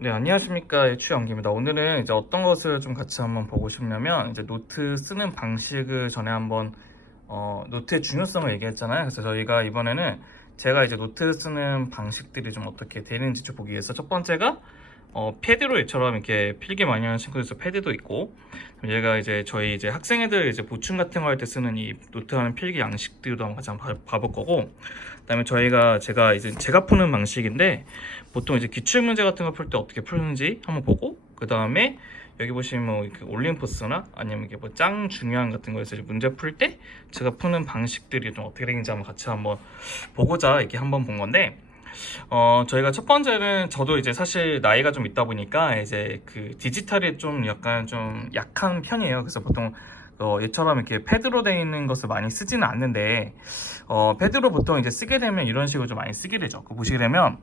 네, 안녕하십니까. 추영기입니다. 오늘은 이제 어떤 것을 좀 같이 한번 보고 싶냐면, 이제 노트 쓰는 방식을 전에 한번, 노트의 중요성을 얘기했잖아요. 그래서 저희가 이번에는 제가 이제 노트 쓰는 방식들이 좀 어떻게 되는지 좀 보기 위해서 첫 번째가, 패드로 얘처럼 이렇게 필기 많이 하는 친구들 있어 패드도 있고, 얘가 이제 저희 이제 학생애들 이제 보충 같은 거 할 때 쓰는 이 노트 하는 필기 양식들도 한번 같이 한번 봐볼 거고, 그다음에 제가 이제 제가 푸는 방식인데 보통 이제 기출 문제 같은 거 풀 때 어떻게 푸는지 한번 보고, 그 다음에 여기 보시면 뭐 이렇게 올림포스나 아니면 이게 뭐 짱 중요한 같은 거에서 이제 문제 풀 때 제가 푸는 방식들이 좀 어떻게 되는지 한번 같이 한번 보고자 이렇게 한번 본 건데, 저희가 첫 번째는 저도 이제 사실 나이가 좀 있다 보니까 이제 그 디지털이 좀 약간 좀 약한 편이에요. 그래서 보통 얘처럼 이렇게 패드로 되어 있는 것을 많이 쓰지는 않는데, 패드로 보통 이제 쓰게 되면 이런 식으로 좀 많이 쓰게 되죠. 보시게 되면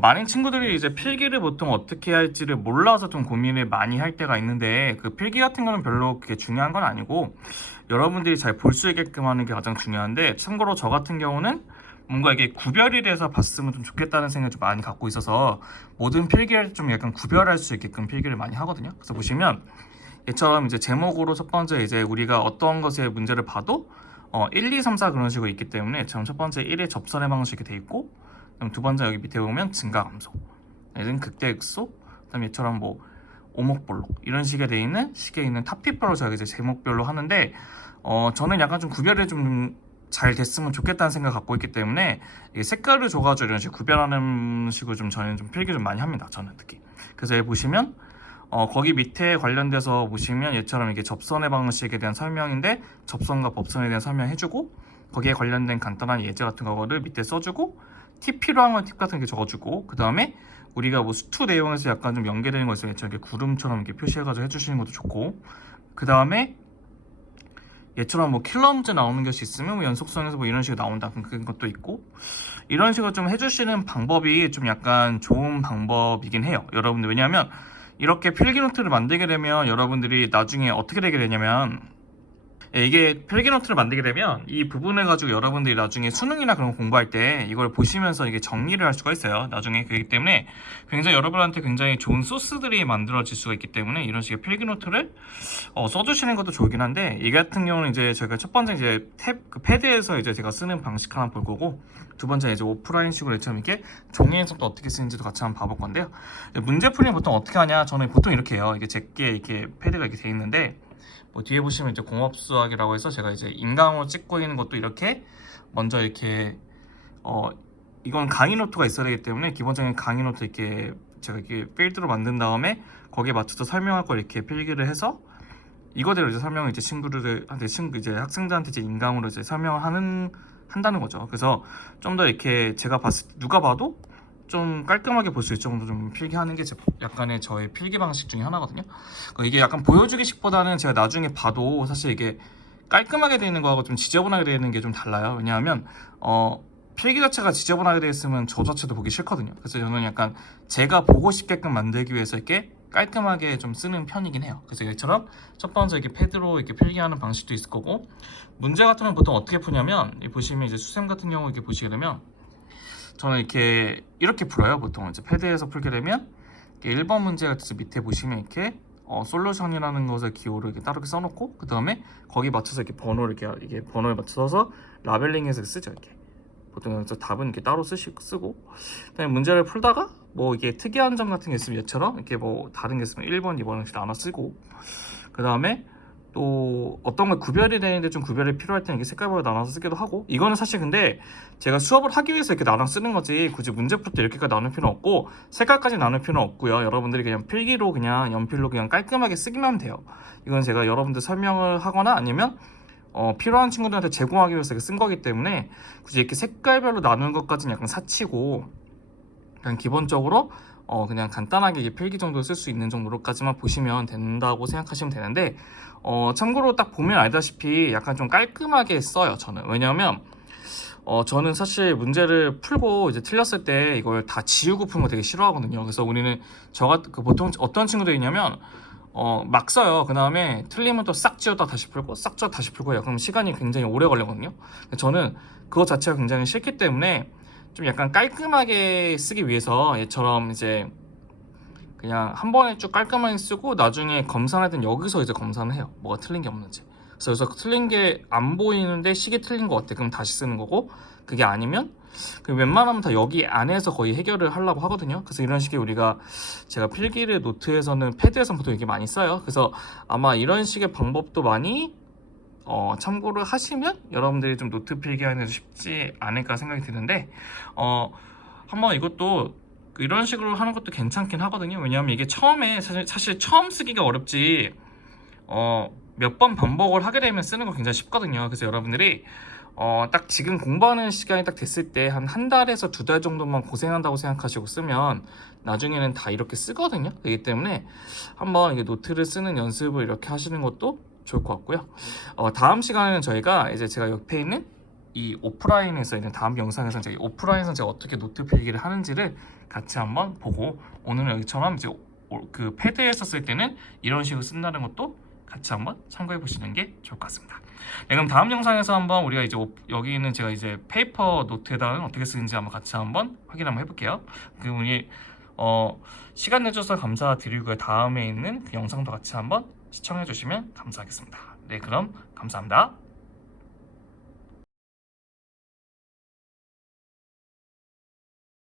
많은 친구들이 이제 필기를 보통 어떻게 할지를 몰라서 좀 고민을 많이 할 때가 있는데, 그 필기 같은 거는 별로 그게 중요한 건 아니고 여러분들이 잘 볼 수 있게끔 하는 게 가장 중요한데, 참고로 저 같은 경우는 뭔가 이게 구별이 돼서 봤으면 좀 좋겠다는 생각을 좀 많이 갖고 있어서 모든 필기를 좀 약간 구별할 수 있게끔 필기를 많이 하거든요. 그래서 보시면 얘처럼 이제 제목으로 첫 번째 이제 우리가 어떤 것의 문제를 봐도 1, 2, 3, 4 그런 식으로 있기 때문에 처럼 첫 번째 1의 접선의 방식이 돼 있고, 그럼 두 번째 여기 밑에 보면 증가 감소, 얘는 극대극소, 그다음에 얘처럼 뭐 오목볼록 이런 식의 돼 있는 식에 있는 탑픽별로 저희가 이제 제목별로 하는데, 저는 약간 좀 구별이 좀 잘 됐으면 좋겠다는 생각을 갖고 있기 때문에 이게 색깔을 줘가지고 이런 식으로 구별하는 식으로 좀 저는 좀 필기 좀 많이 합니다. 저는 특히. 그래서 여기 보시면 거기 밑에 관련돼서 보시면 얘처럼 이게 접선의 방식에 대한 설명인데 접선과 법선에 대한 설명해주고, 거기에 관련된 간단한 예제 같은 거를 밑에 써주고, 팁 필요한 건 팁 같은 게 적어주고, 그 다음에 우리가 뭐 수투 내용에서 약간 좀 연계되는 거 있으면 이렇게 구름처럼 이렇게 표시해가지고 해주시는 것도 좋고, 그 다음에 얘처럼 뭐 킬러 문제 나오는 것이 있으면 뭐 연속성에서 뭐 이런 식으로 나온다 그런 것도 있고, 이런 식으로 좀 해주시는 방법이 좀 약간 좋은 방법이긴 해요, 여러분들. 왜냐하면 이렇게 필기 노트를 만들게 되면 여러분들이 나중에 어떻게 되게 되냐면, 이게 필기노트를 만들게 되면 이 부분을 가지고 여러분들이 나중에 수능이나 그런 거 공부할 때 이걸 보시면서 이게 정리를 할 수가 있어요, 나중에. 그렇기 때문에 굉장히 여러분한테 굉장히 좋은 소스들이 만들어질 수가 있기 때문에 이런 식의 필기노트를 써주시는 것도 좋긴 한데, 이 같은 경우는 이제 저희가 첫 번째 이제 그 패드에서 이제 제가 쓰는 방식 하나 볼 거고, 두 번째 이제 오프라인식으로 처럼 이렇게 종이에서 또 어떻게 쓰는지도 같이 한번 봐볼 건데요. 문제풀이는 보통 어떻게 하냐, 저는 보통 이렇게 해요. 이게 제게 이렇게 패드가 이렇게 돼 있는데, 뭐 뒤에 보시면 이제 공업수학이라고 해서 제가 이제 인강으로 찍고 있는 것도 이렇게 먼저 이렇게 이건 강의 노트가 있어야 되기 때문에 기본적인 강의 노트 이렇게 제가 이렇게 필드로 만든 다음에 거기에 맞춰서 설명할 걸 이렇게 필기를 해서 이거대로 이제 설명을 이제 친구들한테 이제 학생들한테 이제 인강으로 이제 설명을 한다는 거죠. 그래서 좀 더 이렇게 제가 봤을 때 누가 봐도 좀 깔끔하게 볼 수 있을 정도 좀 필기하는 게 약간의 저의 필기 방식 중에 하나거든요. 이게 약간 보여주기식보다는 제가 나중에 봐도 사실 이게 깔끔하게 되어 있는 거하고 좀 지저분하게 되어 있는 게 좀 달라요. 왜냐하면 필기 자체가 지저분하게 되어 있으면 저 자체도 보기 싫거든요. 그래서 저는 약간 제가 보고 싶게끔 만들기 위해서 이렇게 깔끔하게 좀 쓰는 편이긴 해요. 그래서 이처럼 첫 번째 이렇게 패드로 이렇게 필기하는 방식도 있을 거고, 문제 같은 건 보통 어떻게 푸냐면, 보시면 이제 수셈 같은 경우 이렇게 보시게 되면 저는 이렇게 풀어요. 보통 이제 패드에서 풀게 되면 1번 문제 같은 밑에 보시면 이렇게 솔루션이라는 것을 기호를 이렇게 따로 써놓고, 그 다음에 거기 맞춰서 이렇게 번호를 이게 번호에 맞춰서 라벨링해서 쓰죠. 이렇게 보통 답은 이렇게 따로 쓰고, 그다음에 문제를 풀다가 뭐 이게 특이한 점 같은 게 있으면 얘처럼 이렇게 뭐 다른 게 있으면 1번, 2번 이렇게 나눠 쓰고, 그 다음에 또 어떤 걸 구별이 되는데 좀 구별이 필요할 때는 이게 색깔별로 나눠서 쓰기도 하고, 이거는 사실 근데 제가 수업을 하기 위해서 이렇게 나눠 쓰는 거지 굳이 문제 풀 때 이렇게까지 나눌 필요는 없고 색깔까지 나눌 필요는 없고요. 여러분들이 그냥 필기로 그냥 연필로 그냥 깔끔하게 쓰기만 하면 돼요. 이건 제가 여러분들 설명을 하거나 아니면 필요한 친구들한테 제공하기 위해서 쓴 거기 때문에 굳이 이렇게 색깔별로 나누는 것까지는 약간 사치고, 그냥 기본적으로 그냥 간단하게 필기 정도 쓸 수 있는 정도로까지만 보시면 된다고 생각하시면 되는데, 참고로 딱 보면 알다시피 약간 좀 깔끔하게 써요, 저는. 왜냐하면 저는 사실 문제를 풀고 이제 틀렸을 때 이걸 다 지우고 푸는 거 되게 싫어하거든요. 그래서 우리는 보통 어떤 친구들이 있냐면 막 써요. 그 다음에 틀리면 또 싹 지웠다 다시 풀고 싹 지웠다 다시 풀고, 약간 시간이 굉장히 오래 걸리거든요. 저는 그거 자체가 굉장히 싫기 때문에 좀 약간 깔끔하게 쓰기 위해서 얘처럼 이제 그냥 한 번에 쭉 깔끔하게 쓰고 나중에 검사할 땐 여기서 이제 검사를 해요. 뭐가 틀린 게 없는지. 그래서 틀린 게 안 보이는데 시계 틀린 거 같아. 그럼 다시 쓰는 거고, 그게 아니면 그 웬만하면 다 여기 안에서 거의 해결을 하려고 하거든요. 그래서 이런 식의 우리가 제가 필기를 노트에서는 패드에서는 보통 이렇게 많이 써요. 그래서 아마 이런 식의 방법도 많이 참고를 하시면 여러분들이 좀 노트 필기하는 데 쉽지 않을까 생각이 드는데 한번 이것도 이런 식으로 하는 것도 괜찮긴 하거든요. 왜냐하면 이게 처음에 사실 처음 쓰기가 어렵지 몇 번 반복을 하게 되면 쓰는 거 굉장히 쉽거든요. 그래서 여러분들이 딱 지금 공부하는 시간이 딱 됐을 때 한 달에서 2달 정도만 고생한다고 생각하시고 쓰면 나중에는 다 이렇게 쓰거든요. 그렇기 때문에 한번 이게 노트를 쓰는 연습을 이렇게 하시는 것도 좋을 것 같고요. 다음 시간에는 저희가 이제 제가 옆에 있는 이 오프라인에서 있는 다음 영상에서 제가 오프라인에서 제가 어떻게 노트 필기를 하는지를 같이 한번 보고, 오늘은 여기처럼 이제 그 패드에서 쓸 때는 이런 식으로 쓴다는 것도 같이 한번 참고해 보시는 게 좋을 것 같습니다. 네, 그럼 다음 영상에서 한번 우리가 이제 여기 있는 제가 이제 페이퍼 노트에다가 어떻게 쓰는지 한번 같이 한번 확인 한번 해볼게요. 그리고 우리 시간 내줘서 감사드리고요. 다음에 있는 그 영상도 같이 한번 시청해 주시면 감사하겠습니다. 네, 그럼 감사합니다.